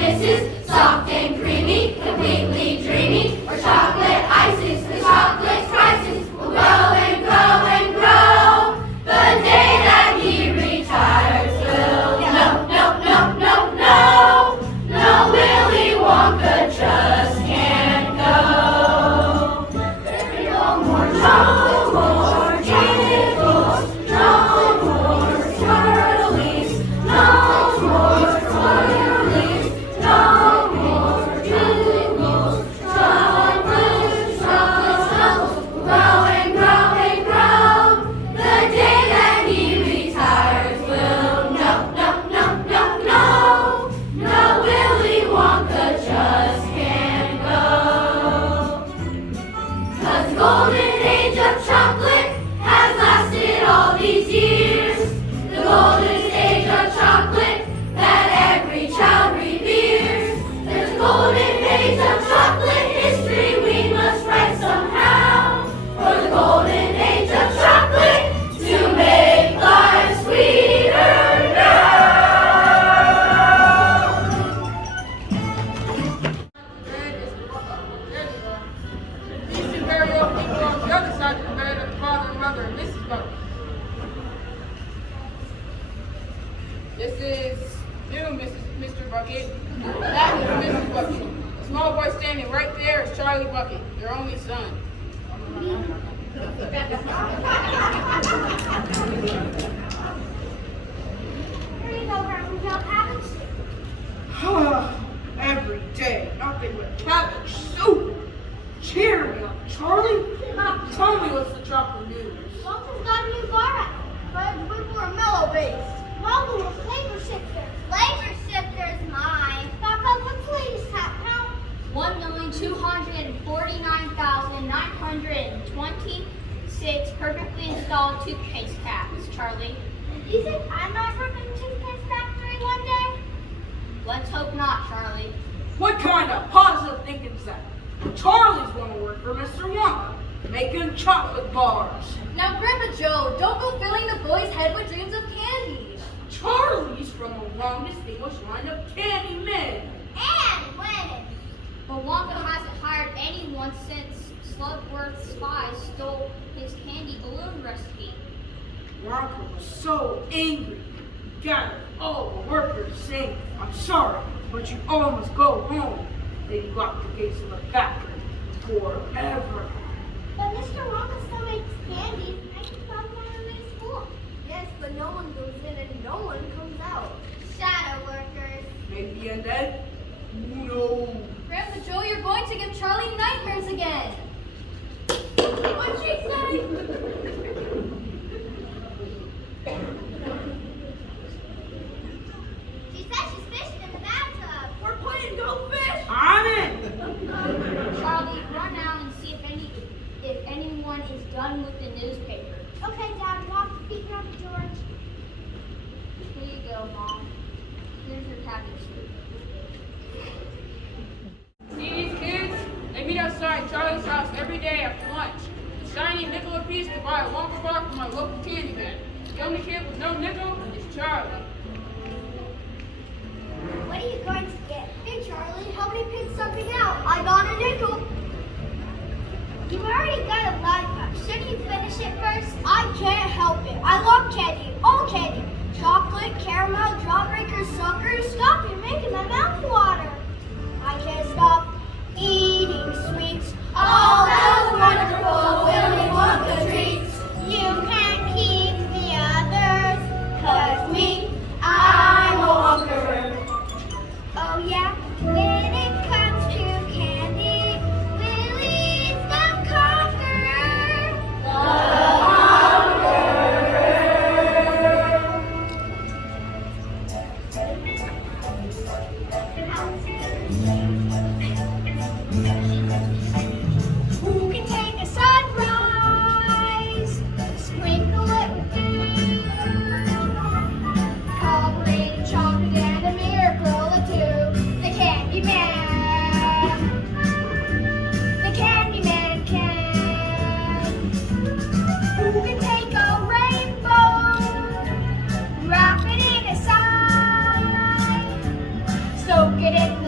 misses, soft and creamy, completely dreamy, or chocolate ices, the chocolate prices will grow and grow and grow. The day that he retires will no, Willy Wonka just can't go. There'll be no more chocolate, no more candles, no more turtles, no more twirlies, no more jingles, chocolates will grow and grow and grow. The day that he retires will no, Willy Wonka just can't go. 'Cause the golden age of chocolate has lasted all these years. The golden age of chocolate that every child reveres. There's a golden age of chocolate history we must write somehow. For the golden age of chocolate to make life sweeter now. These two very old people on the other side of the bed are the father and mother of Mrs. Bucket. This is you, Mr. Bucket. That is Mrs. Bucket. The small boy standing right there is Charlie Bucket, their only son. Here you go, Reverend Joe. Have a seat. Every day, nothing but cabbage soup. Cheer me up, Charlie. Tell me what's the chocolate news. Wonka's got a new bar out. But we were a mellow base. Wonka will flavor shifter. Flavor shifter is mine. Papa, please count. 1,249,926 perfectly installed toothpaste caps, Charlie. Do you think I'm not working in toothpaste factory one day? Let's hope not, Charlie. What kind of positive thinking is that? Charlie's going to work for Mr. Wonka, making chocolate bars. Now, Grandpa Joe, don't go filling the boy's head with dreams of candy. Charlie's from a long distinguished line of candy men. And when? But Wonka hasn't hired anyone since Slugworth's spy stole his candy balloon recipe. Wonka was so angry, he gathered all the workers saying, "I'm sorry, but you all must go home." Then he locked the gates of the factory forever. But Mr. Wonka still makes candy. I can find one in my school. Yes, but no one goes in and no one comes out. Shadow workers. Maybe undead? Who knows? Grandpa Joe, you're going to give Charlie nightmares again. What'd she say? She said she's fishing in the bathtub. We're playing Go Fish. I'm in! Charlie, run out and see if anyone is done with the newspaper. Okay, Dad, walk the feet around George. Here you go, Mom. Here's your cabbage soup. See these kids? They meet outside Charlie's house every day after lunch. A shiny nickel apiece to buy a Wonka bar from my local candy man. The only kid with no nickel is Charlie. What are you going to get? Hey, Charlie, help me pick something out. I got a nickel. You've already got a lollipop. Shouldn't you finish it first? I can't help it. I love candy. All candy. Chocolate, caramel, jawbreaker, suckers. Stop, you're making my mouth water. I can't stop eating sweets. All those wonderful Willy Wonka treats. You can't keep the others. 'Cause me, I'm a Wonkerer. Oh yeah, when it comes to candy, Willy's the conqueror. The Who can take a sunrise, sprinkle it with dew, coloring chocolate and a miracle or two? The Candy Man. The Candy Man can. Who can take a rainbow, wrap it in a sign, soak it in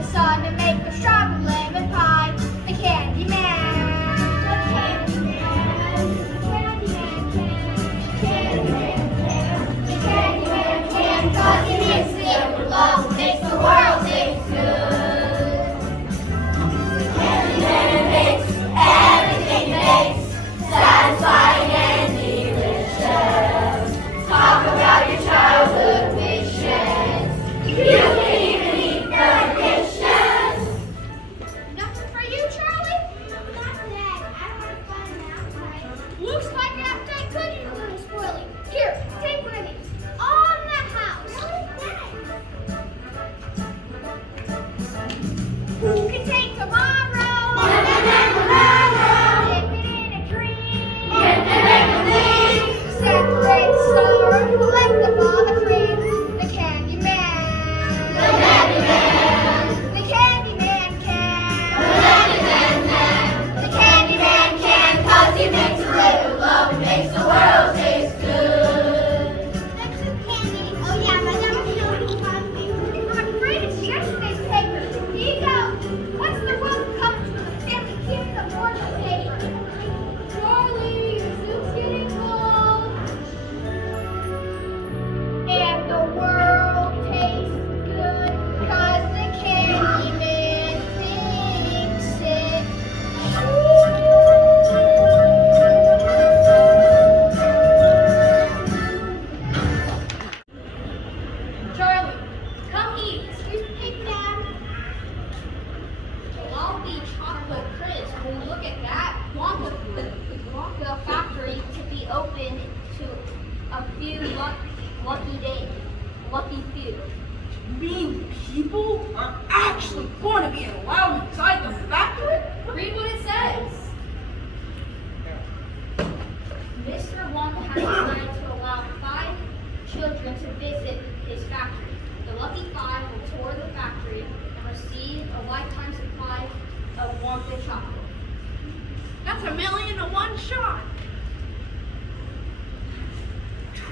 people are actually going to be allowed inside the factory? Read what it says. Mr. Wonka has decided to allow 5 children to visit his factory. The lucky 5 will tour the factory and receive a lifetime supply of Wonka chocolate. That's $1,000,000 to 1 shot.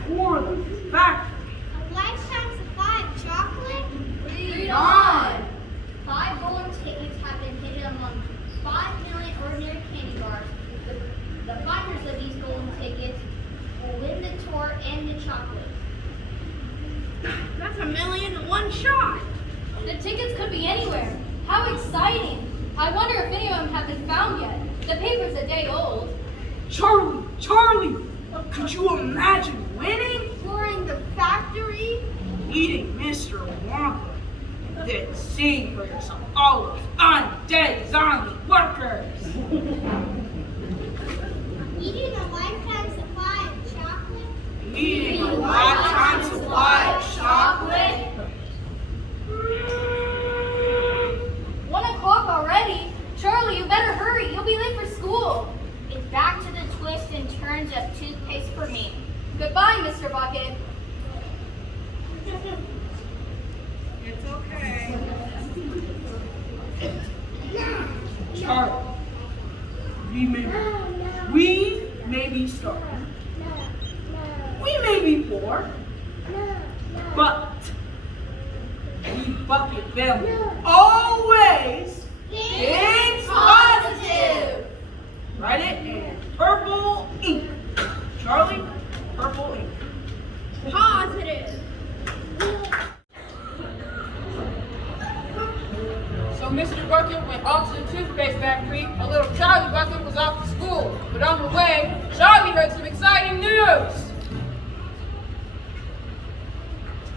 Tour the factory. A lifetime supply of chocolate? Read on! 5 golden tickets have been hidden among 5 million ordinary candy bars. The finders of these golden tickets will win the tour and the chocolate. That's $1,000,000 to 1 shot. The tickets could be anywhere. How exciting! I wonder if any of them have been found yet. The paper's a day old. Charlie, could you imagine winning? Touring the factory? Meeting Mr. Wonka. Then seeing for yourself all those undead zombie workers. Eating a lifetime supply of chocolate? Eating a lifetime supply of chocolate. 1 o'clock already? Charlie, you better hurry. You'll be late for school. It's back to the twists and turns of toothpaste for me. Goodbye, Mr. Bucket. It's okay. Charlie, remember, we may be starving, we may be poor, but we Bucket family always think positive. Write it in purple ink. Charlie, purple ink. Positive. So Mr. Bucket went off to the toothpaste factory. A little Charlie Bucket was off to school. But on the way, Charlie heard some exciting news.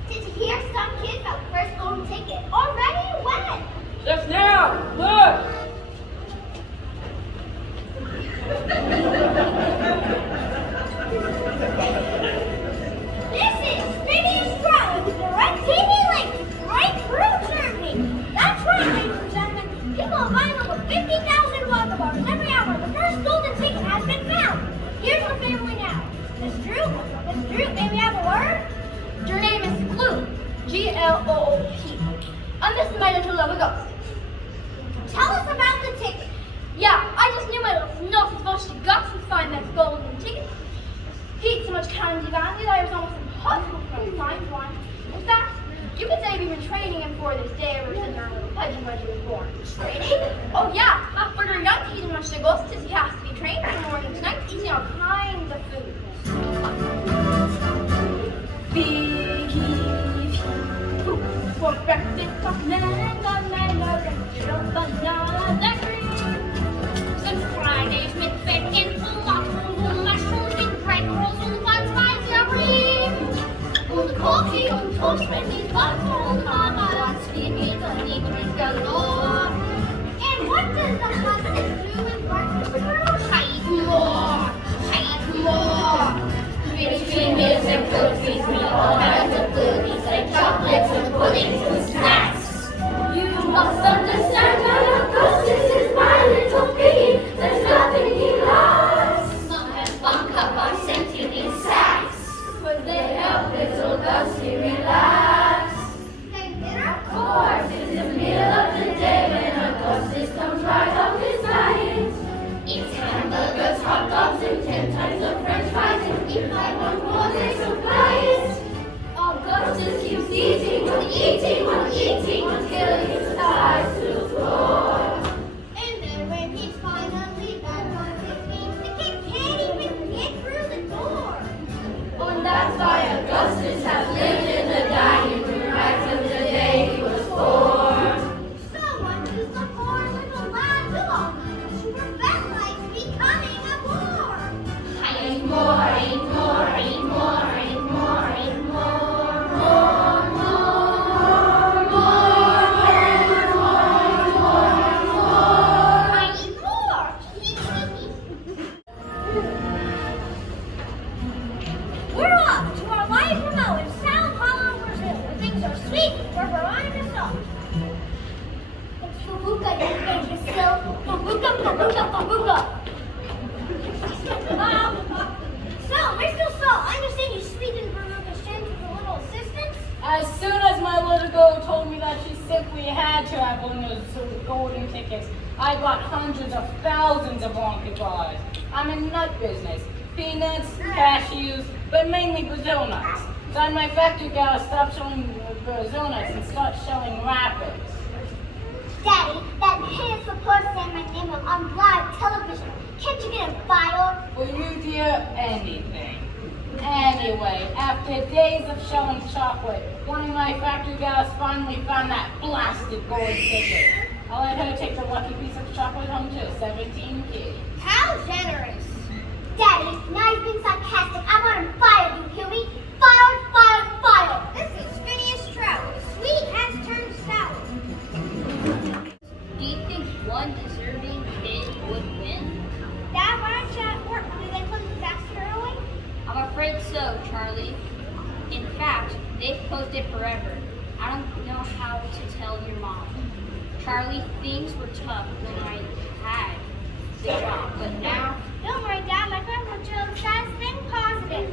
Did you hear some kid got the first golden ticket? Already? When? Just now, look! This is Phineas Brown with the direct TV link to right through Germany. That's right, ladies and gentlemen. People are buying over 50,000 Wonka bars every hour. The first golden ticket has been found. Here's the family now. Miss Drew, may we have a word? Your name is Gloop. Gloop. I'm just my little love ghost. Tell us about the ticket. Yeah, I just knew my little naughty boss she got to find that golden ticket. He ate so much candy vanity that I was almost impossible for him to find one. In fact, you could say we've been training him for this day ever since our little Pudgy Wudgy was born. Training? Oh yeah, after they're young, he eats much to go since he has to be trained from morning to night, eating all kinds of food. For breakfast, banana cream. Some Fridays with bacon, falafel, mushrooms, and pretzels, and fun fries, cream. On the coffee, on toast, Wendy's, butter, mama, on sweet meat, on the drink galore. And what does the husband do with breakfast? Shite more, shite more. Rich fingers and cookies, we all have the goodies, like chocolates and puddings and snacks. You must understand that Augustus is my little piggy. There's nothing he loves. Some have Wonka bars sent in these sacks. But they help little Dusty relax. Then dinner? Of course, it's the middle of the day when Augustus comes right off his diet. It's Hamburgers, hot dogs, and 10 times of French fries. And if I want more, they supply it. Augustus keeps eating, until he ties to the floor. with golden tickets. I bought hundreds of thousands of Wonka bars. I'm in nut business. Peanuts, cashews, but mainly Brazil nuts. Then my factory gal stopped selling Brazil nuts and started selling rapids. Daddy, that hideous reporter saying my name on live television. Can't you get him fired? For you, dear, anything. Anyway, after days of selling chocolate, one of my factory gals finally found that blasted gold ticket. I let her take the lucky piece of chocolate home to 17 kids. How generous. Daddy, now you're being sarcastic. I want him fired, you hear me? Fired, fired, fired. This is Phineas Trout. Sweet has turned sour. Do you think one deserving kid would win? Dad, why aren't you at work? Do they close faster early? I'm afraid so, Charlie. In fact, they've closed it forever. I don't know how to tell your mom. Charlie, things were tough when I had the job, but now... Don't worry, Dad. My grandpa Joe says think positive.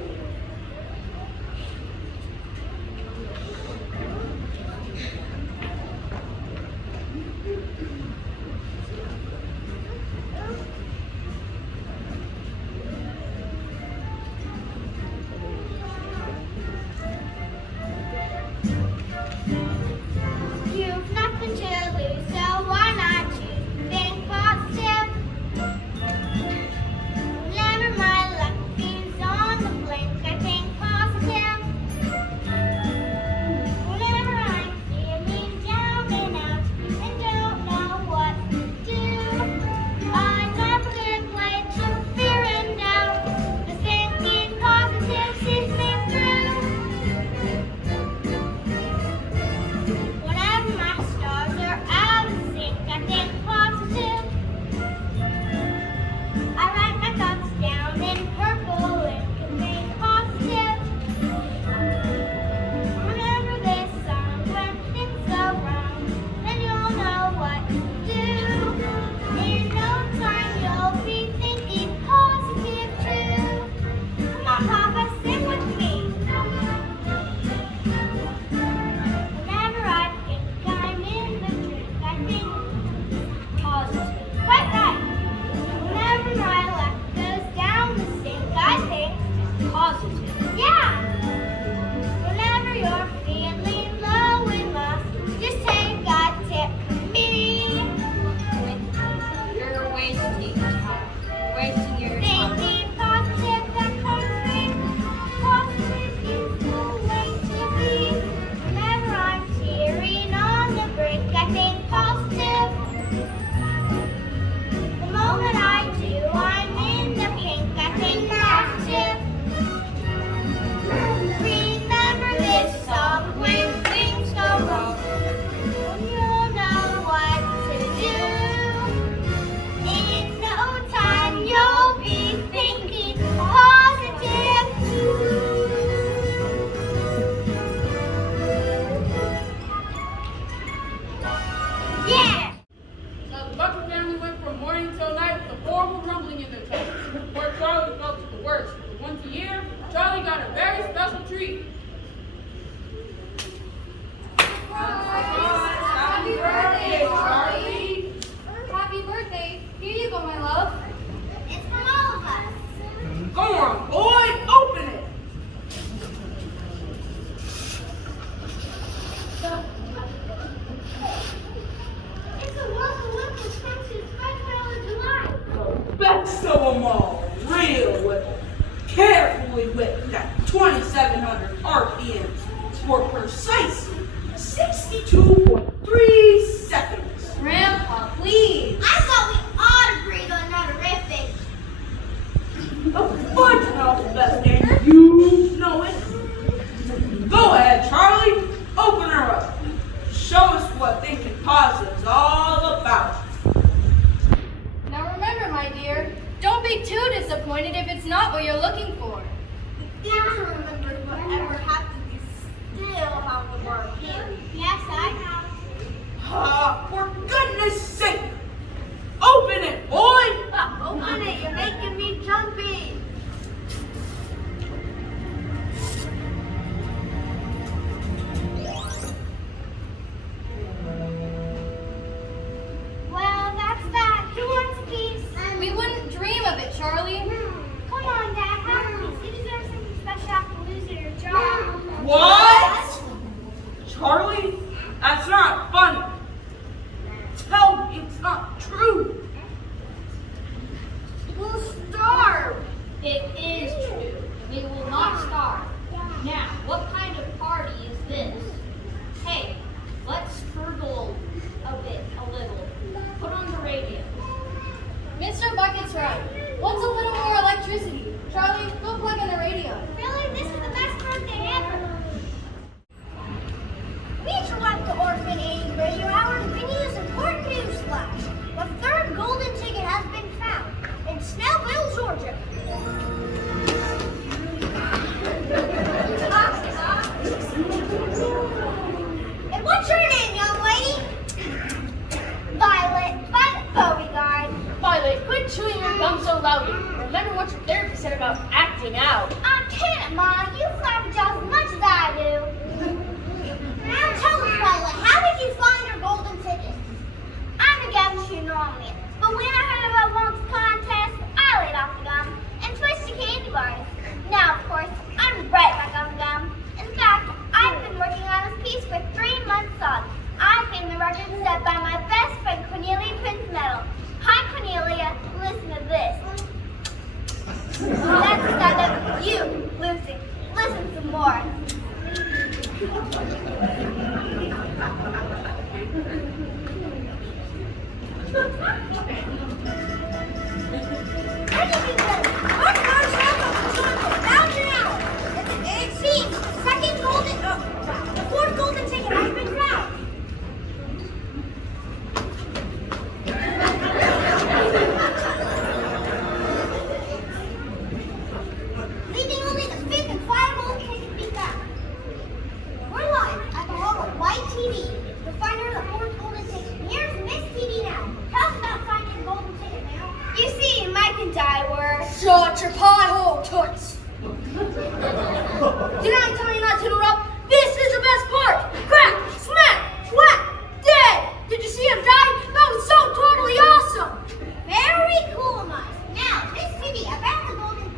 You've nothing to lose, so why not you think positive? Whenever my luck is on the blink, I think positive. Whenever I'm feeling down and out and don't know what to do, I never give way to fear and doubt. The thinking positive sees me through. Whenever my stars are out of sync, I think positive. I write my thoughts down in purple and can think positive. Remember this song when things go wrong, then you'll know what to do. In no time you'll be thinking positive too. Come on, Papa, sing with me. Whenever I think I'm in the drink, I think positive. Quite right. Whenever my luck goes down the sink, I think positive. Yeah. Whenever you're feeling low and lost, just take a tip from me. You're wasting time. Wasting your time. Thinking positive, that comes free. Positive is the way to be. Whenever I'm tearing on the brink, I think positive. The moment I do, I'm in the pink, I think positive. Remember this song when things go wrong. You'll know what to do. In no time, you'll be thinking positive. Yeah! So the Bucket family went from morning till night with a horrible rumbling in their tummies. Poor Charlie felt it the worst. But once a year, Charlie got a very special treat. Happy birthday, Charlie. Happy birthday. Here you go, my love. It's from all of us. Go on, boy, open it. It's a Wonka Wonka Spencer's $5 July. The best of them all, real whittle, carefully whipped at 2,700 RPMs for precisely 62.3 seconds. Grandpa, please. I thought we ought to breathe on another riffing. A bunch of alphabet, and you know it. Go ahead, Charlie. Open her up. Show us what thinking positive's all about. Now remember, my dear, don't be too disappointed if it's not what you're looking for. Never remember whatever happened. You still have the word candy. Yes, I have. For goodness sake! Open it, boy! Open it, you're making me jumpy. That's not funny. Tell me it's not true. We'll starve. It is true. We will not starve. Now, what kind of party is this? Hey, let's struggle a little. Put on the radio. Mr. Bucket's right. What's a little more electricity? Charlie, go plug in the radio. Really? This is the best birthday ever. We interrupt the Orphan Aid Radio Hour to bring you this important news flash. The third golden ticket has been found in Snellville, Georgia. And what's your name, young lady? Violet Beauregard. Violet, quit chewing your gum so loudly. Remember what your therapist said about acting out. I can't, Ma. You flabbergasted as much as I do. Now tell us, Violet, how did you find your golden ticket? I'm a gum chew normally, but when I heard about Wonka's contest, I laid off the gum and switched to candy bars. Now, of course, I'm right back on the gum. In fact, I've been working on this piece for 3 months on. I've been the record set by my best friend Cornelia Prince Medal. Hi, Cornelia. Listen to this. That's the sound of you losing. Listen some more. How did you get it? What cars have about an hour? It seems the fourth golden ticket has been found. Leaving only the fifth and final golden ticket to be found. We're live at the home of White TV, the finder of the fourth golden ticket. Here's Miss TV now. Tell us about finding the golden ticket now. You see, Mike and I were... Shut your pie hole, toots. Did I tell you not to interrupt? This is the best part. Crack, smack, whack, dead. Did you see him die? That was so totally awesome. Very cool, Mike. Now, Miss TV, about the golden...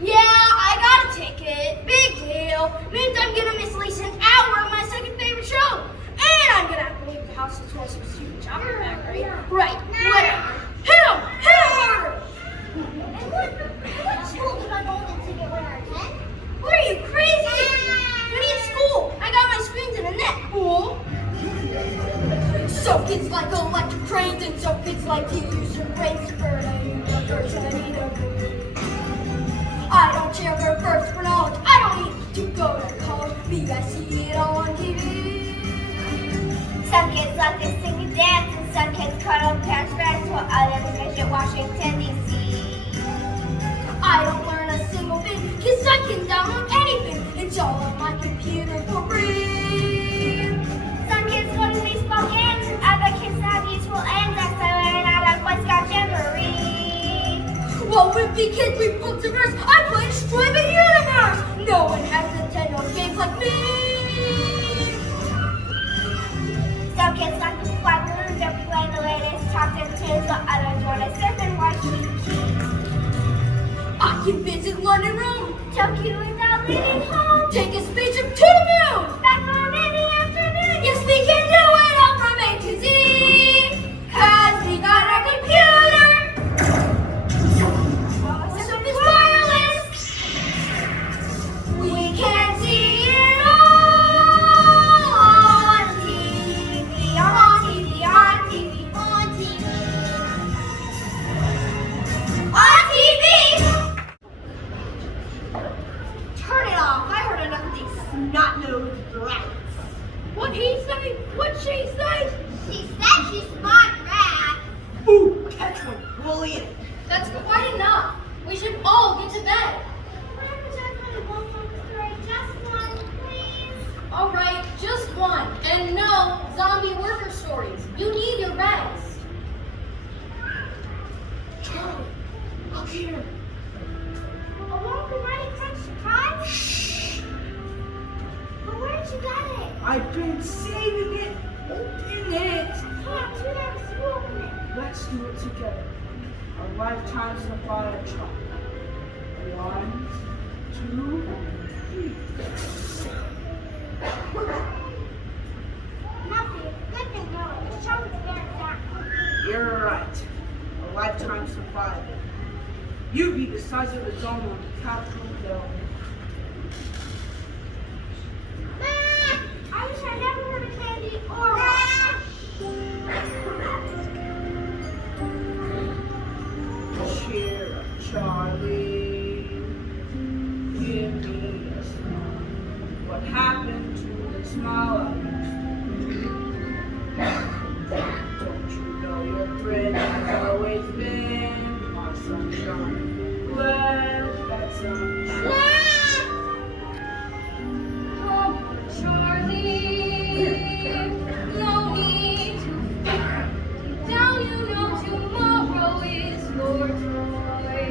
Yeah, I got a ticket. Big deal. Means I'm gonna miss at least an hour of my second favorite show. And I'm gonna have to leave the house to throw some stupid chocolate back, right? Right, whatever. Hit him! Hit him harder! And what school did our golden ticket winner attend? What are you, crazy? We need school. I got my screens in a net, fool. Some kids like electric trains and some kids like to use their brains to burn a universe and I need a movie. I don't share their thirst for knowledge. I don't need to go to college because I see it all on TV. Some kids like to sing and dance, and some kids cuddle parents' beds, while others visit Washington, D.C. I don't learn a single thing because I can download anything. It's all on my computer for free. Some kids go to baseball games, and other kids have useful ends. That's why I learn out of Boy Scout Jamboree. Well, with the kids read books and verse, I play Destroy the Universe. No one has Nintendo games like me. Some kids like to fly balloons or play the latest chocolate tunes, while others want to surf and watch TV. I can visit London, Rome, Tokyo without leaving home. take a spaceship to the moon. Back home in the afternoon. Yes, we can do it all from A to Z, 'cause we got our computer. Some is wireless. We can see it all on TV, on TV, on TV, on TV. On TV! Turn it off. I heard enough of these snot-nosed brats. What'd he say? What'd she say? She said she's smart rat. Ooh, catch one. Willy in it. That's quite enough. We should all get to bed. Just one, please. All right, just one. And no zombie worker stories. You need your rest. Charlie, look here. A Wonka running crunch surprise? Shh. But where'd you get it? I've been saving it. Open it. Come on, two hours to open it. Let's do it together. Our lifetimes in a fire truck. 1, 2, 3. Nothing. right. A lifetime survivor. You'd be the size of the dome on the Capitol Hill. I wish I never heard of candy or Cheer up, Charlie. Give me a smile. What happened to the smile I used to have? Don't you know your friend has always been my sunshine? Glad that sunshine. Oh, Charlie, no need to fear. Deep down you know tomorrow is your toy.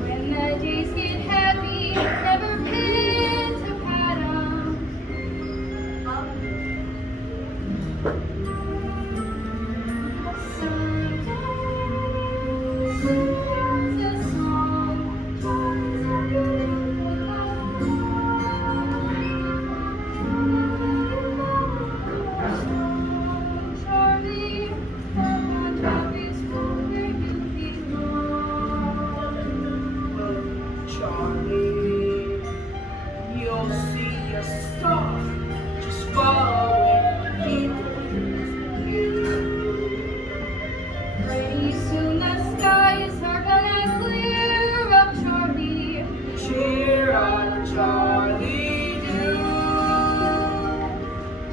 When the days get heavy, never pin to pat 'em. Charlie, you'll see a star just following you. Pretty soon the skies are gonna clear up, Charlie. Cheer up, Charlie, do.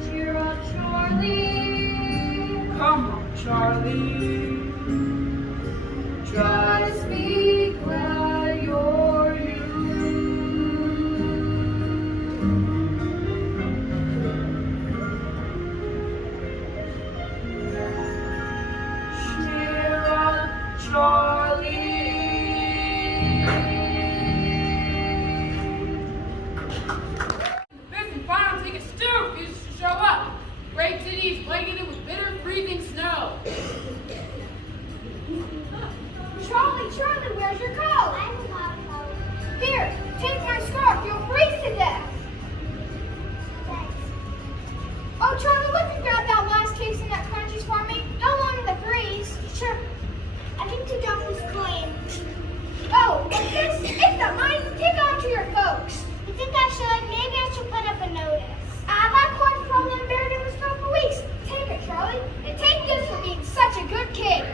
Cheer up, Charlie. Come on, Charlie. Just be glad you're you. Cheer up, Charlie. Fifth and final ticket still refuses to show up. Great City is blanketed with bitter, freezing snow. Charlie, where's your coat? I have a coat. Here, take my scarf. You'll freeze to death. Thanks. Oh, Charlie, look and grab that last case and that crunchies for me. Don't want in the freeze. Sure. I think to dump this coin. Oh, what's this? It's not mine. Take it on to your folks. You think I should? Maybe I should put up a notice. That coin's probably been buried in the snow for weeks. Take it, Charlie. And take this for being such a good kid.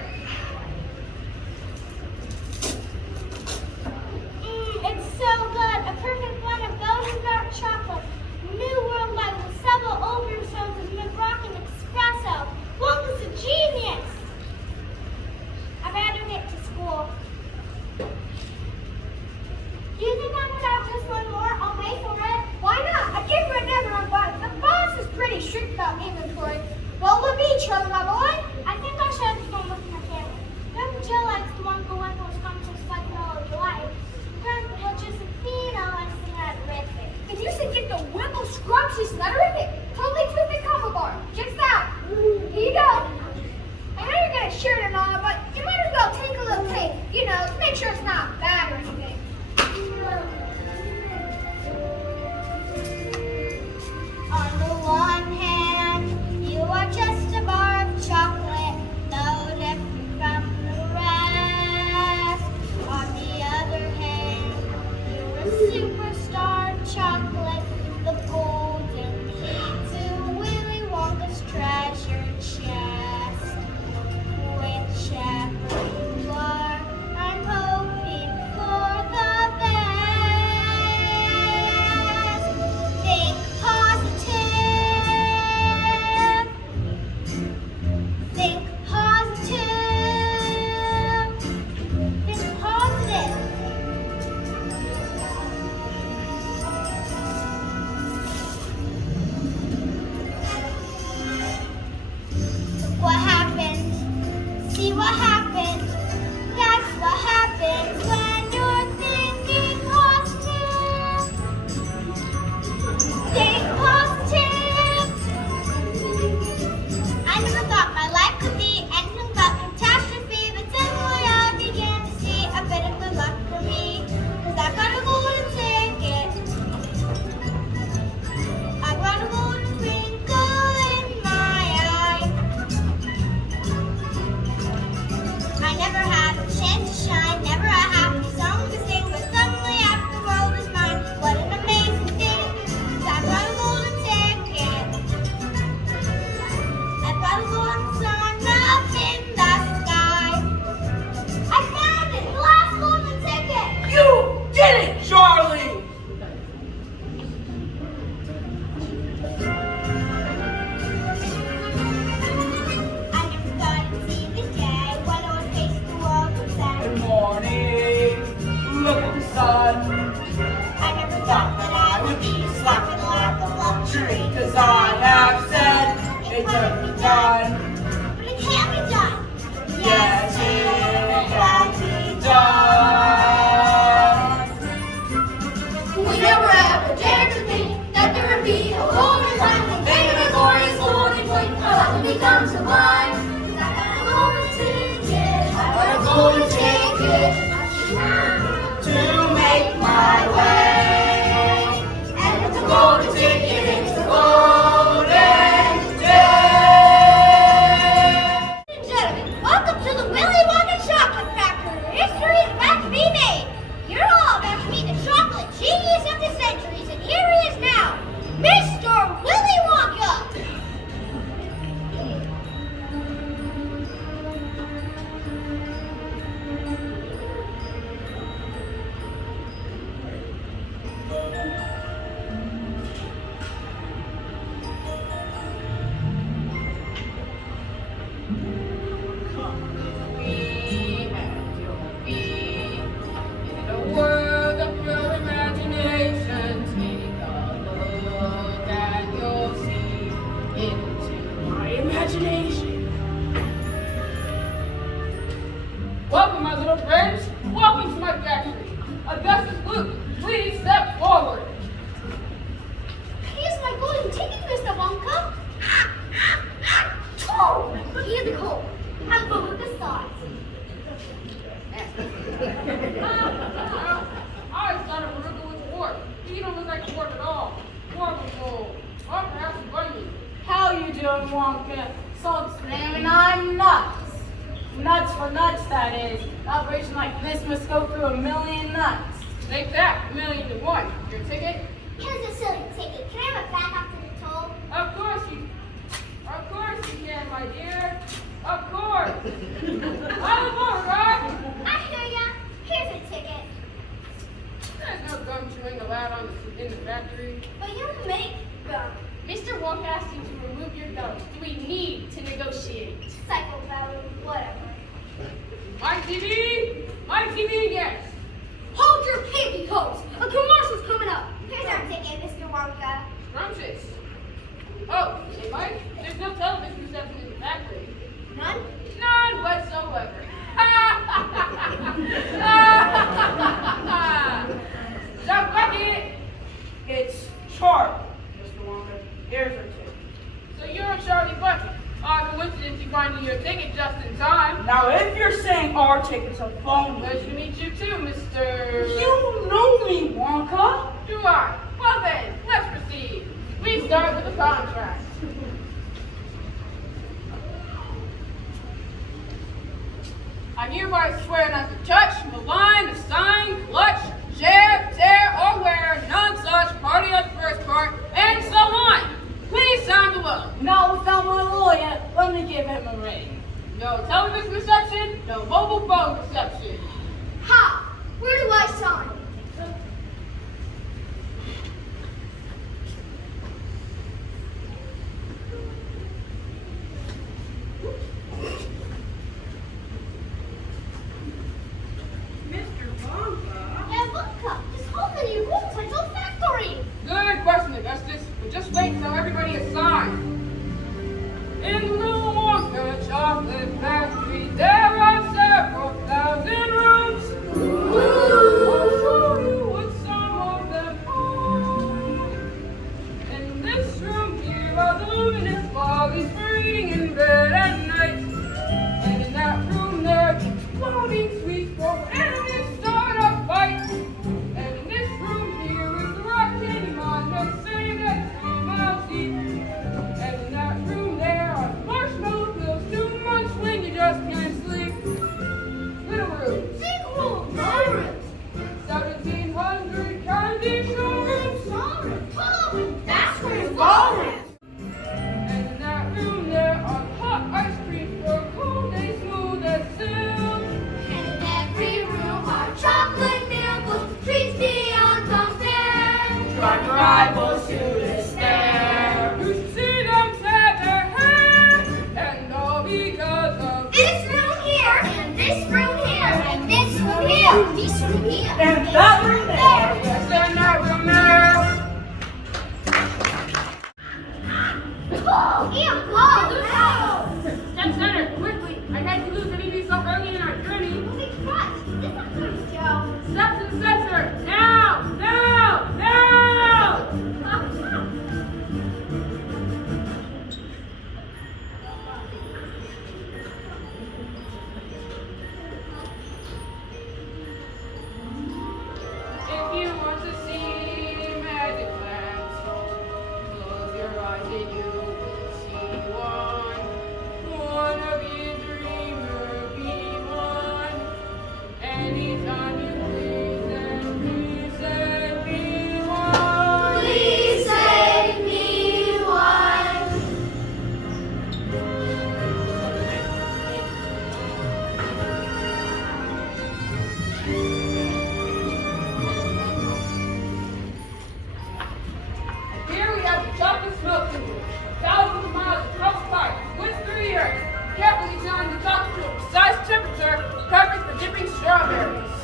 It's so good. A perfect blend of golden dark chocolate, New World light with several overtones of Mid-Rock and espresso. Wonka's a genius. I better get to school. Do you think I could have just one more? I'll wait for it. Why not? I give her another one, but the boss is pretty strict about inventory. Well, let me, Charlie, my boy. I think I should have gone with my family. Remember Jill likes the one go in those concerts like all of life. Well, Josephina likes to have terrific. If you should get the Wimble Scrumptious Letterific, totally terrific combo bar. Just that. Here you go. I know you're gonna share it and all, but you might as well take a little tape, to make sure it's not bad or anything. On the one hand, you are just a bar of chocolate, no different from the rest. On the other hand, you're a superstar of chocolate, the golden key to Willy Wonka's treasure chest. Whichever you are, I'm hoping for the best. Think positive. Think positive. Think positive. What happened? See what happened? That's what happens when you're thinking positive. Think positive. I never thought my life could be anything but catastrophe, but suddenly I began to see a bit of good luck for me. 'Cause I got a golden ticket. I got a golden twinkle in my eye. golden sun up in the sky. I found it, the last golden ticket. You did it, Charlie! I never thought I'd see the day when I would face the world with that. Good morning, look at the sun. I never thought that I would be slapped in the lap of luxury. Cause I have said it can be done. But it can't be done. Yes, it can be done. We never ever dared to think that there would be a golden time when fame and glorious golden blink our life would become sublime. 'Cause I got a golden ticket, I got a golden ticket To make my way. and it's a golden ticket, it's a golden day. Ladies and gentlemen, welcome to the Willy Wonka Chocolate Factory, where history is about to be made. You're all about to meet the chocolate genius of the centuries, and here he is now, Mr. Willy Wonka. In the world of your imagination, take a look and you'll see into my imagination. Welcome, my little friends. Welcome to my factory. Augustus Luke, please step forward. Here's my golden ticket, Mr. Wonka. Oh, here's the code. I'm going with the stars. I thought a Maruga was a wart. You don't look like a wart at all. Horrible. Or perhaps a bunny. How you doing, Wonka? Salt's name and I'm nuts. Nuts for nuts, that is. An operation like this must go through a million nuts. Take that, 1,000,000 to 1. Your ticket? Here's a silly ticket. Can I have it back after the toll? Of course you can, my dear. Of course. All aboard, right? I hear ya. Here's a ticket. There's no gum chewing allowed in the factory. But you make gum. Mr. Wonka asked you to remove your gum. Do we need to negotiate? Cycle value, whatever. My TV, yes. Hold your pantyhose! A commercial's coming up! Here's our ticket, Mr. Wonka. Scrumptious. Oh, hey Mike, there's no television reception in the factory. None? None whatsoever. Jump bucket. It's Charlie, Mr. Wonka. Here's our ticket. So you're a Charlie Bucket. Odd coincidence you finding your ticket just in time. Now, if you're saying our tickets are phony, Pleasure to meet you too, Mr. you know me, Wonka. Do I? Well then, let's proceed. We start with the contract. I hereby swear not to touch, malign, assign, clutch, share, tear, or wear none such party of the first part, and so on. Please sign below. Not without my lawyer. Let me give him a ring. No television reception, no mobile phone reception. Ha! Where do I sign? Yeah, Wonka. Just how many rooms are your factory? Good question, Augustus, but just wait until everybody is signed. In the Wonka Chocolate Factory, there are several thousand rooms. Oh, And that room there. Yes, and that room there. Oh, Step center, quickly. I hate to lose any of you so early in our journey. Moving front. This is first, Joe. Step to the center. Now! Now! Now! If you want to see magic lands, close your eyes and you will see one. Wanna be a dreamer, be one. Anytime you please and please and be one. Please save me one. Here we have the chocolate smoke tool. Thousands of miles of coast pipe whisked through the earth, carefully turning the chocolate to a precise temperature perfect for dipping strawberries.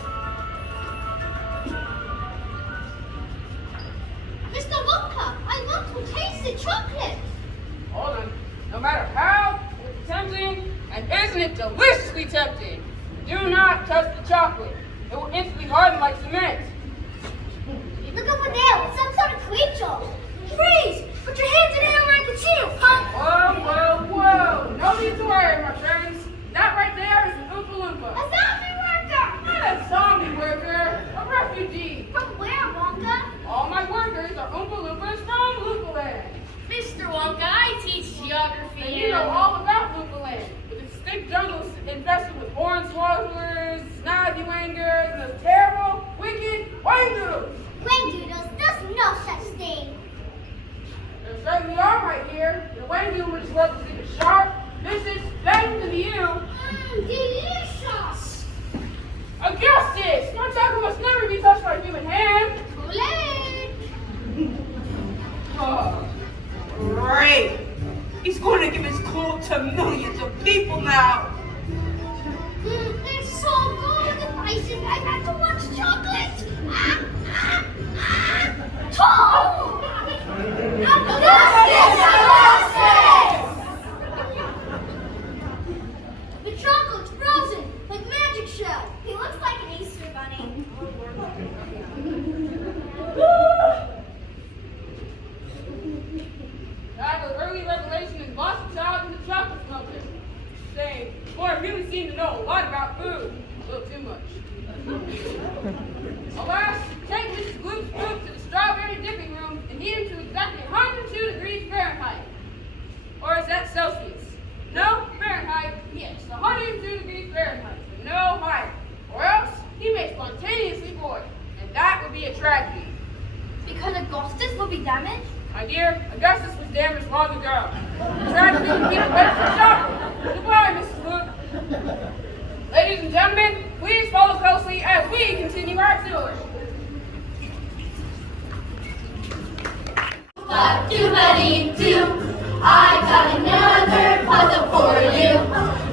Mr. Wonka, I want to taste the chocolate. Hold on. No matter how it's tempting, and isn't it deliciously tempting? Do not touch the chocolate. It will instantly harden like cement. Look over there, it's some sort of creature. Freeze! Put your hands in the air where I can see you, punk. Whoa, whoa, whoa. No need to worry, my friends. That right there is an Oompa Loompa. A zombie worker! Not a zombie worker, a refugee. From where, Wonka? All my workers are Oompa Loompas from Loompa Land. Mr. Wonka, I teach geography. And you know all about Loompa Land, with its thick jungles infested with hornswogglers, snivy-wangers, and those terrible, wicked wangoos. Waydoodles, there's no such thing. There certainly are right here. The wangoo which looks like a sharp, vicious, bang to you. Delicious! Augustus! My chocolate must never be touched by a human hand. Kool-Aid! Oh. Great. He's going to give his cold to millions of people now. It's so good! I had too much chocolate! Tom! The chocolate's frozen, like magic show. He looks like an Easter bunny. I have an early revelation in lost child and the chocolate smoker. Say, boy, really seem to know a lot about food. A little too much. Alas, take Mrs. Gloop's food to the strawberry dipping room and heat him to exactly 102 degrees Fahrenheit. Or is that Celsius? No, Fahrenheit. Yes, 102 degrees Fahrenheit, but no higher. Or else he may spontaneously boil, and that would be a tragedy. Because Augustus will be damaged? My dear, Augustus was damaged long ago. Tragedy can get better for chocolate. Goodbye, Mrs. Luke. Ladies and gentlemen, please follow closely as we continue our tour. Doobity-doo, I got another puzzle for you.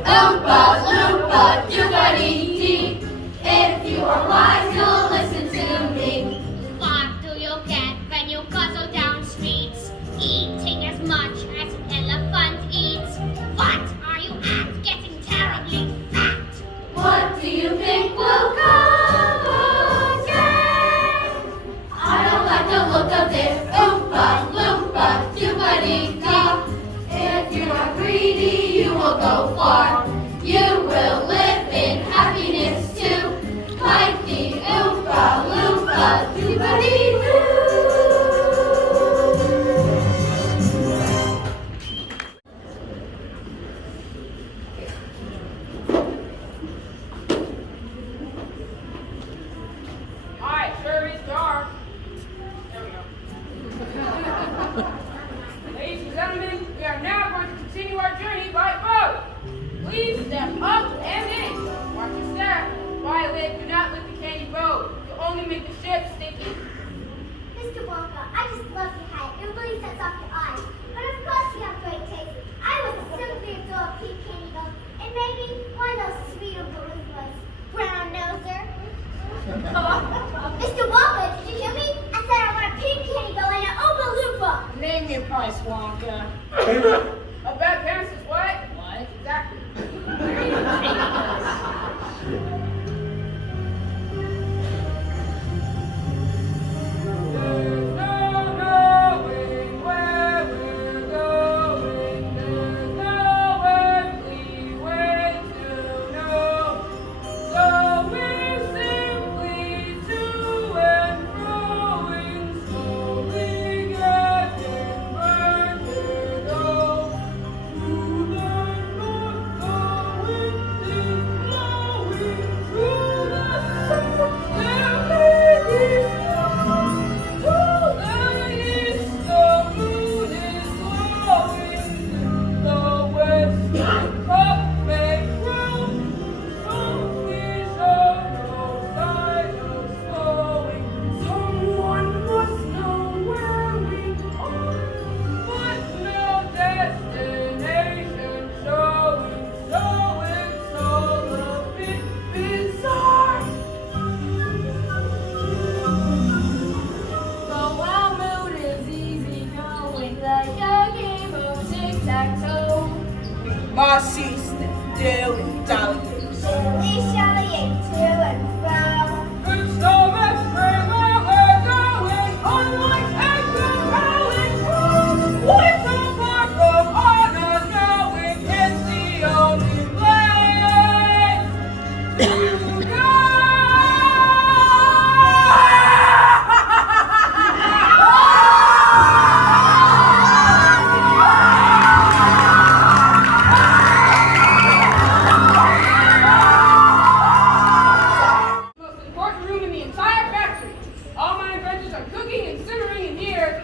Oompa Loompa Doobity-dee. If you are wise, you'll listen to me. What do you get when you guzzle down sweets? Eating as much as an elephant eats. What are you at? Getting terribly fat. What do you think will come again? I don't like the look of this. Oompa Loompa Doobity-dee. If you are greedy, you will go far. You will live in happiness too, like the Oompa Loompa Doobity-doo. Hi, sure is dark. There we go. Ladies and gentlemen, we are now going to continue our journey by boat. Please step up and in. Watch your step. Violet, do not lift the candy boat. You'll only make the ship sticky. Mr. Wonka, I just love your hat. It really sets off your eyes. But of course you have great taste. I would simply adore pink candy boat and maybe one of those sweet Oompa Loompas. Brown noser. price, Wonka. A bad parents is what? What? Exactly. Where are you taking us? There's no knowing where we're going. There's no earthly way to know. So we're simply to and froing, slowly getting further though. Through the north, the wind is blowing. Through the south, there may be snow. To the east, the moon is glowing. In the west, the cup may grow. Some fish are no sign of slowing. Someone must know where we are, but no destination showing. So it's all a bit bizarre. The wild mood is easy going like a game of tic-tac-toe. Mossy dilly dally. Shilly-shally, to and fro. It's the best way where we're going, unlike Edgar Allan Poe. What's so far from honor knowing it's the only place to go? Most important room in the entire factory. All my inventions are cooking and simmering in here.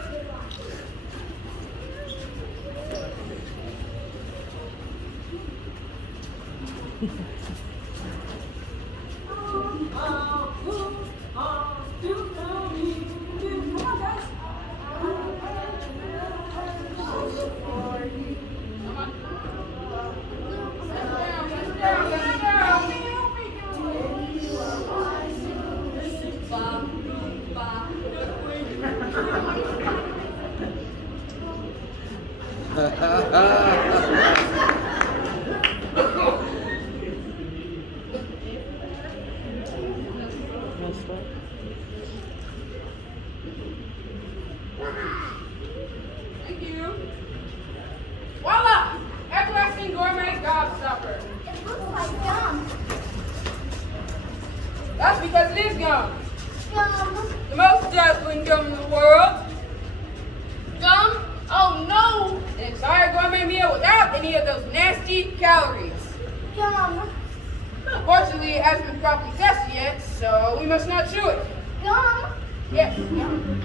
Thank you. Voila! Everlasting gourmet gobstopper. It looks like gum. That's because it is gum. Gum. The most dazzling gum in the world. Gum? Oh no! An entire gourmet meal without any of those nasty calories. Gum. Fortunately, it hasn't been properly tested yet, so we must not chew it. Gum. Yes, gum.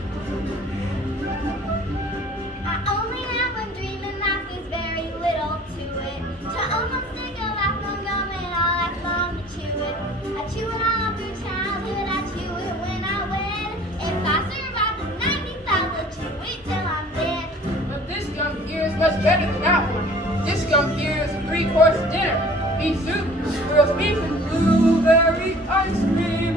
I only have one dream and that there's very little to it. To almost think of lifelong gum and I'll have long to chew it. I chew it all through childhood, I chew it when I win. If I survive the 90th, I will chew it till I'm dead. But this gum here is much better than that one. This gum here is a 3-course dinner. Beef soup, roast beef, and blueberry ice cream.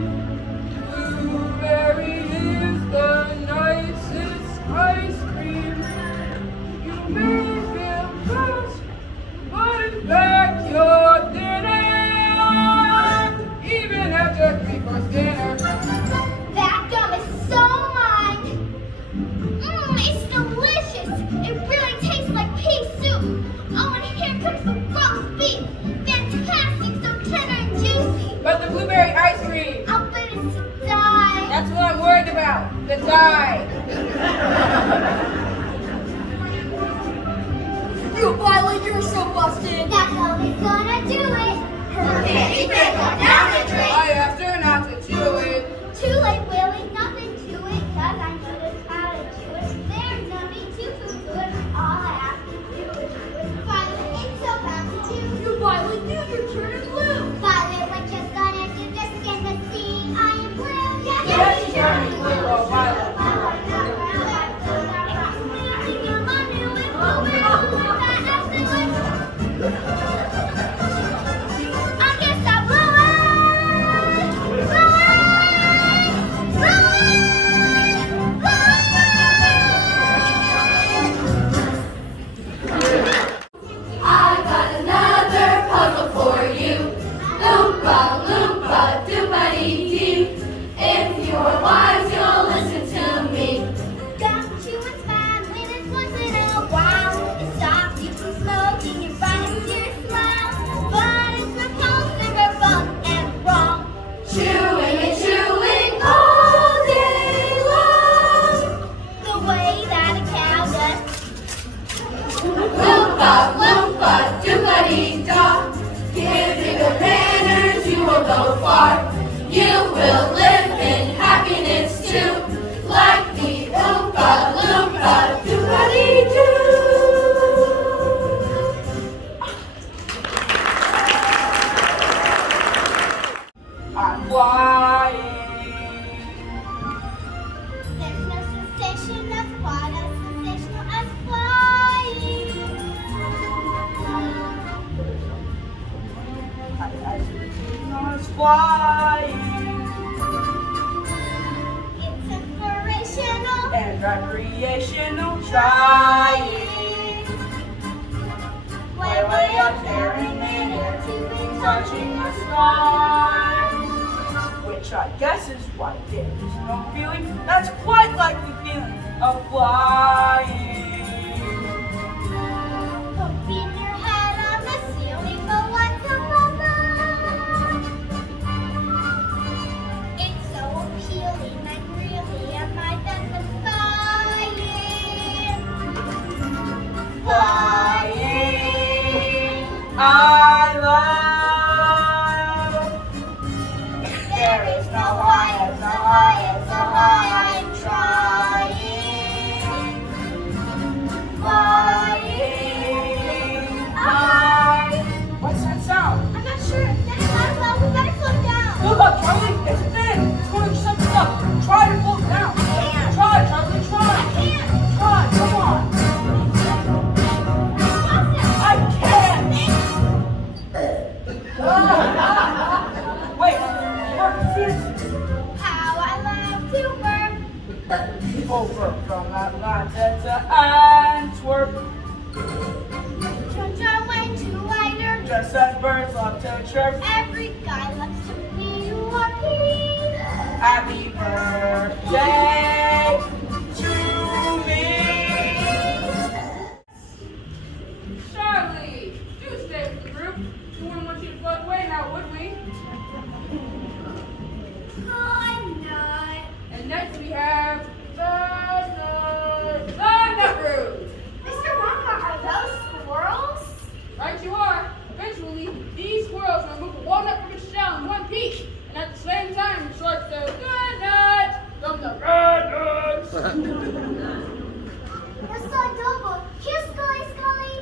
Blueberry is the nicest ice cream. You may feel fast, but in fact you're thinner. Even after 3-course dinner. That gum is so mine. It's delicious. It really tastes like pea soup. Oh, and here comes the roast beef. Fantastic, so tender and juicy. But the blueberry ice cream, I'll bet it's to die. that's what I'm worried about. The dye. You Wiley, you're so busted. That gum is gonna do it. Her candy can go down the drain. I asked her not to chew it. Too late, Willy. Nothing to it, 'cause I know just how to chew it. There's no need to poo-poo it. All I have to do is chew it. Violet, it's so fast to chew. You Wiley, dude, you're turning blue. Violet, we're just gonna do this again to see I am blue. Yes, she's turning blue, oh, Violet. I guess I blew it. Blew it. Blew it. Blew it. flying It's inspirational and recreational trying. Way up there in the air, two wings touching the sky. Which I guess is why there is no feeling that's quite like the feeling of flying. Poking your head on the ceiling, but what's above us? It's so appealing, I'm really am I than the flying. Flying, I love. There is no high as the high as the high I am trying. Flying, what's that sound? I'm not sure. Then it might well, we better float down. Look up, Charlie, it's a thing. It's going to shut us up. Try to float down. Try, Charlie, try. I can't. Try, come on. I can't. Wait, work confused. How I love to work. Over from Atlanta to Antwerp. Turns our way to wider. Just as birds love to chirp. Every guy loves to be lucky. Happy birthday to me. Charlie, do stay with the group. We wouldn't want you to float away now, would we? I'm not. And next we have the nut room. Mr. Wonka, are those squirrels? Right you are. Eventually, these squirrels will remove a walnut from its shell in one piece, and at the same time, short the good nut from the bad nuts. We're so adorable. Here's Scully, Scully.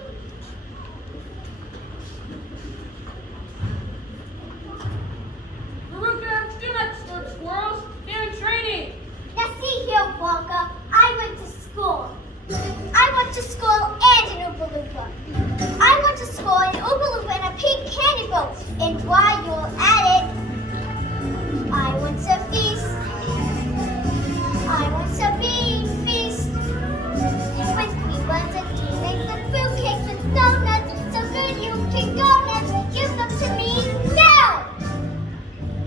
Veruca, do not disturb squirrels. They're in training. Now see here, Wonka. I went to school. I went to school and in Oompa Loompa. I went to school in Oompa Loompa in a pink candy boat. And while you're at it, I went to feast. I went to bean feast. With cream buns and tea and fruitcakes with donuts. So good you can go nuts. Give them to me now.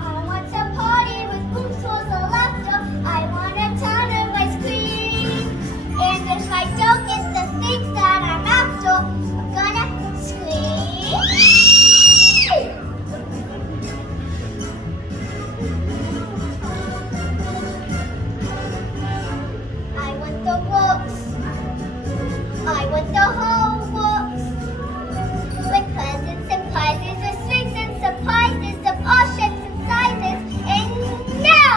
I want to party with boomswalls of laughter. I want a ton of ice cream. And if I don't get the things that I'm after, I'm gonna scream. I want the walks. I want the whole walks. With presents and prizes, and sweets and surprises of all shapes and sizes. And now,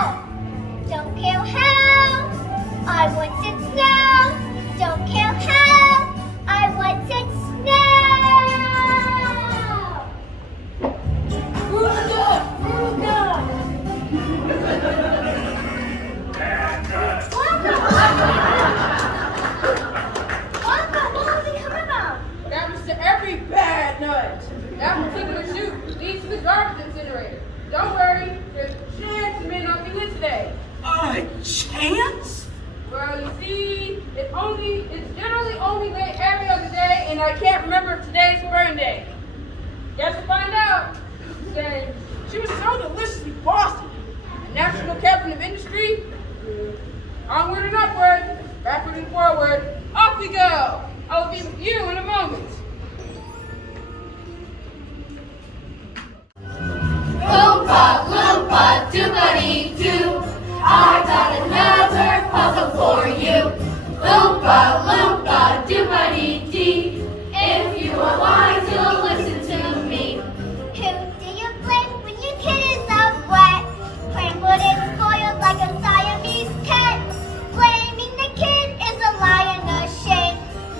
don't care how, I want it now. Don't care how, I want it now. Veruca, Veruca. Wonka, what will we come about? That was to every bad nut. That particular chute leads to the garbage incinerator. Don't worry, there's a chance it may not be lit today. A chance? Well, you see, it's generally only lit every other day, and I can't remember if today's burn day. Guess we'll find out. Then she was so deliciously bossy. A national captain of industry. Onward and upward, backward and forward. Off we go. I will be with you in a moment. Oompa Loompa Doobity-Doo, I got another puzzle for you. Oompa Loompa Doobity-Dee, if you are wise, you'll listen to me. Who do you blame when your kid is out wet? Scrambled and spoiled like a Siamese cat. Blaming the kid is a lie and a shame.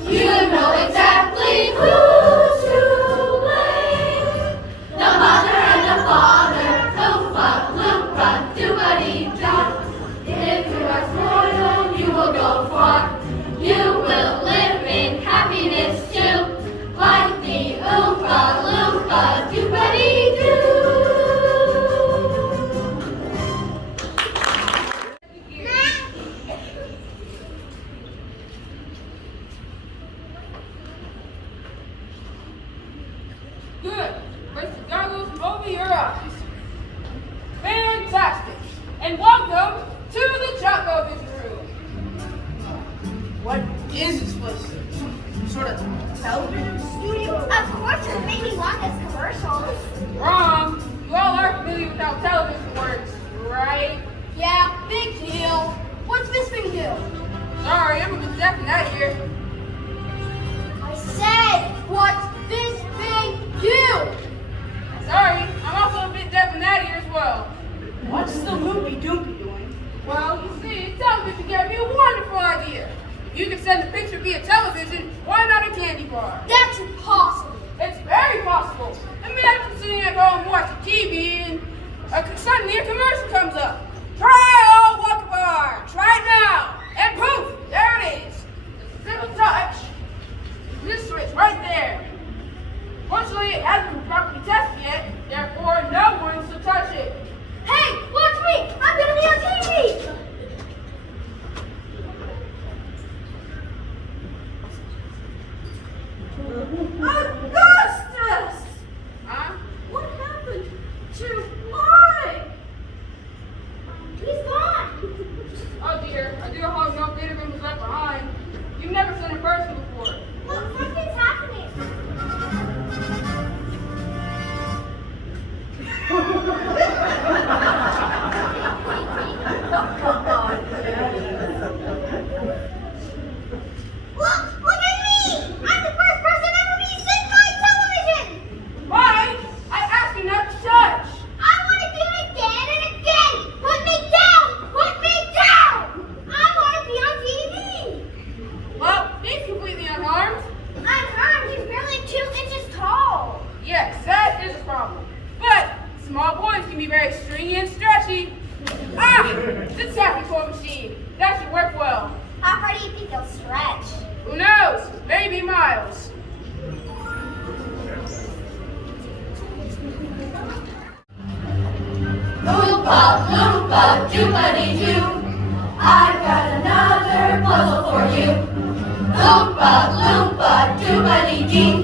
You know exactly who's to blame. The mother and the father, Oompa Loompa Good. Place the goggles over your eyes. Fantastic. And welcome to the Choco Vision Room. What is this place? Some sort of television studio? Of course, we're making Wonka's commercials. Wrong. You all are familiar with how television works, right? Yeah, big deal. What's this thing do? Sorry, I'm a bit deaf in that ear. I said, what's this thing do? Sorry, I'm also a bit deaf in that ear as well. What's the loopy doopy doing? Well, you see, television gave me a wonderful idea. If you can send a picture via television, why not a candy bar? That's impossible. It's very possible. Imagine sitting at home watching TV and suddenly a commercial comes up. Try all Wonka bar. Try it now. And poof, there it is. Just a simple touch. This switch right there. Fortunately, it hasn't been properly tested yet. Therefore, no one should touch it. Hey, watch me! I'm gonna be on TV! Augustus! Huh? What happened to Mike? He's gone. Oh dear, I do hope no data room was left behind. You've never seen a person before. Look, something's happening. Look at me! I'm the first person ever to be sent by television! Mike, I asked you not to touch. I want to do it again and again! Put me down! Put me down! I want to be on TV! Well, he's completely unharmed. Unharmed, he's barely 2 inches tall. Yes, that is a problem. But small boys can be very stringy and stretchy. Ah, this happy claw machine. That should work well. How far do you think he'll stretch? Who knows? Maybe miles. Loompa, loompa, doobity-doo. I've got another puzzle for you. Loompa, loompa, doobity-dee.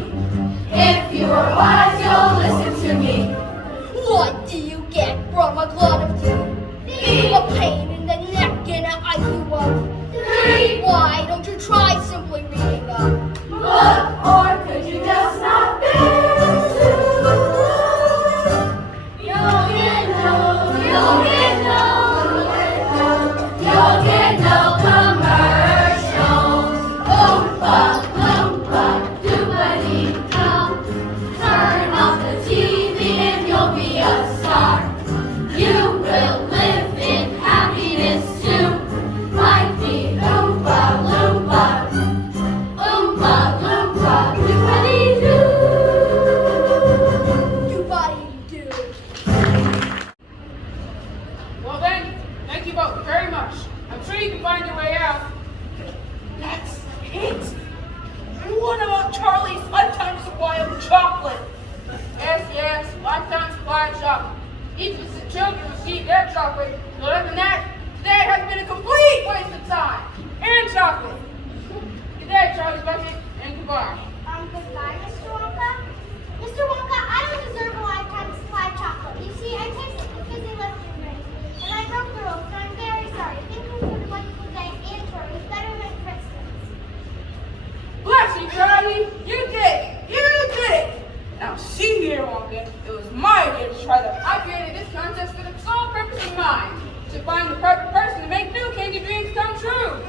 If you are wise, you'll listen to me. What do you get from a glut of tea? A pain in the neck and an IQ of 3. Why don't you try simply reading them? Look, or could you just not bear to look? You'll get no, you'll get no, you'll get no commercials. Oompa, loompa, doobity-doo. Turn off the TV and you'll be a star. You will live in happiness too, like the Oompa Loompa. Oompa Loompa, doobity-doo. Do-body-do. Well then, thank you both very much. I'm sure you can find your way out. That's it. And what about Charlie's lifetime supply of chocolate? Yes, lifetime supply of chocolate. Each of the children received their chocolate, so other than that, today has been a complete waste of time. And chocolate. Good day, Charlie Bucket, and goodbye. Goodbye, Mr. Wonka. Mr. Wonka, I don't deserve a lifetime supply of chocolate. You see, I tasted the fizzy lemon drink, and I broke the rules, and I'm very sorry. Thank you for the wonderful day, and for it was better than Christmas. Bless you, Charlie. You did it. You did it. Now see here, Wonka. It was my idea to try that. I created this contest for the sole purpose of mine, to find the perfect person to make new candy dreams come true.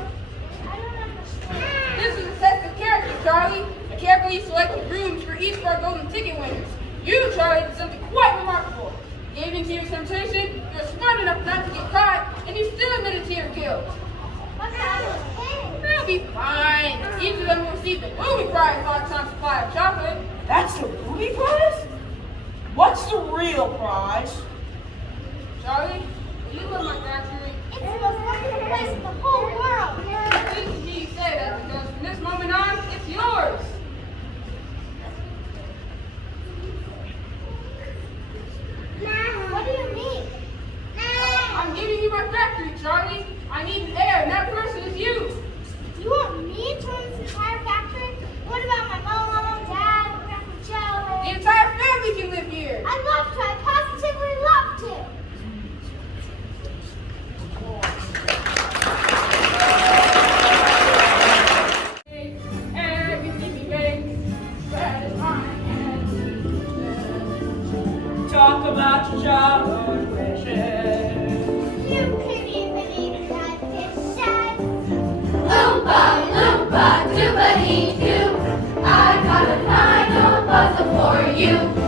I don't understand. This is a test of character, Charlie. I carefully selected rooms for each of our golden ticket winners. You, Charlie, did something quite remarkable. You gave in to your temptation, you were smart enough not to get caught, and you still admitted to your guilt. What's happening? They'll be fine. Each of them will receive the Booby Prize lifetime supply of chocolate. That's the booby prize? What's the real prize? Charlie, will you love my factory? It's the most wonderful place in the whole world. Please to hear you say that, because from this moment on, it's yours. What do you mean? I'm giving you my factory, Charlie. I need an heir, and that person is you. You want me to run this entire factory? What about my mom, dad, Grandpa Joe? The entire talk about your childhood wishes. You could even eat that fish head. Oompa loompa doobity doo. I got a final puzzle for you.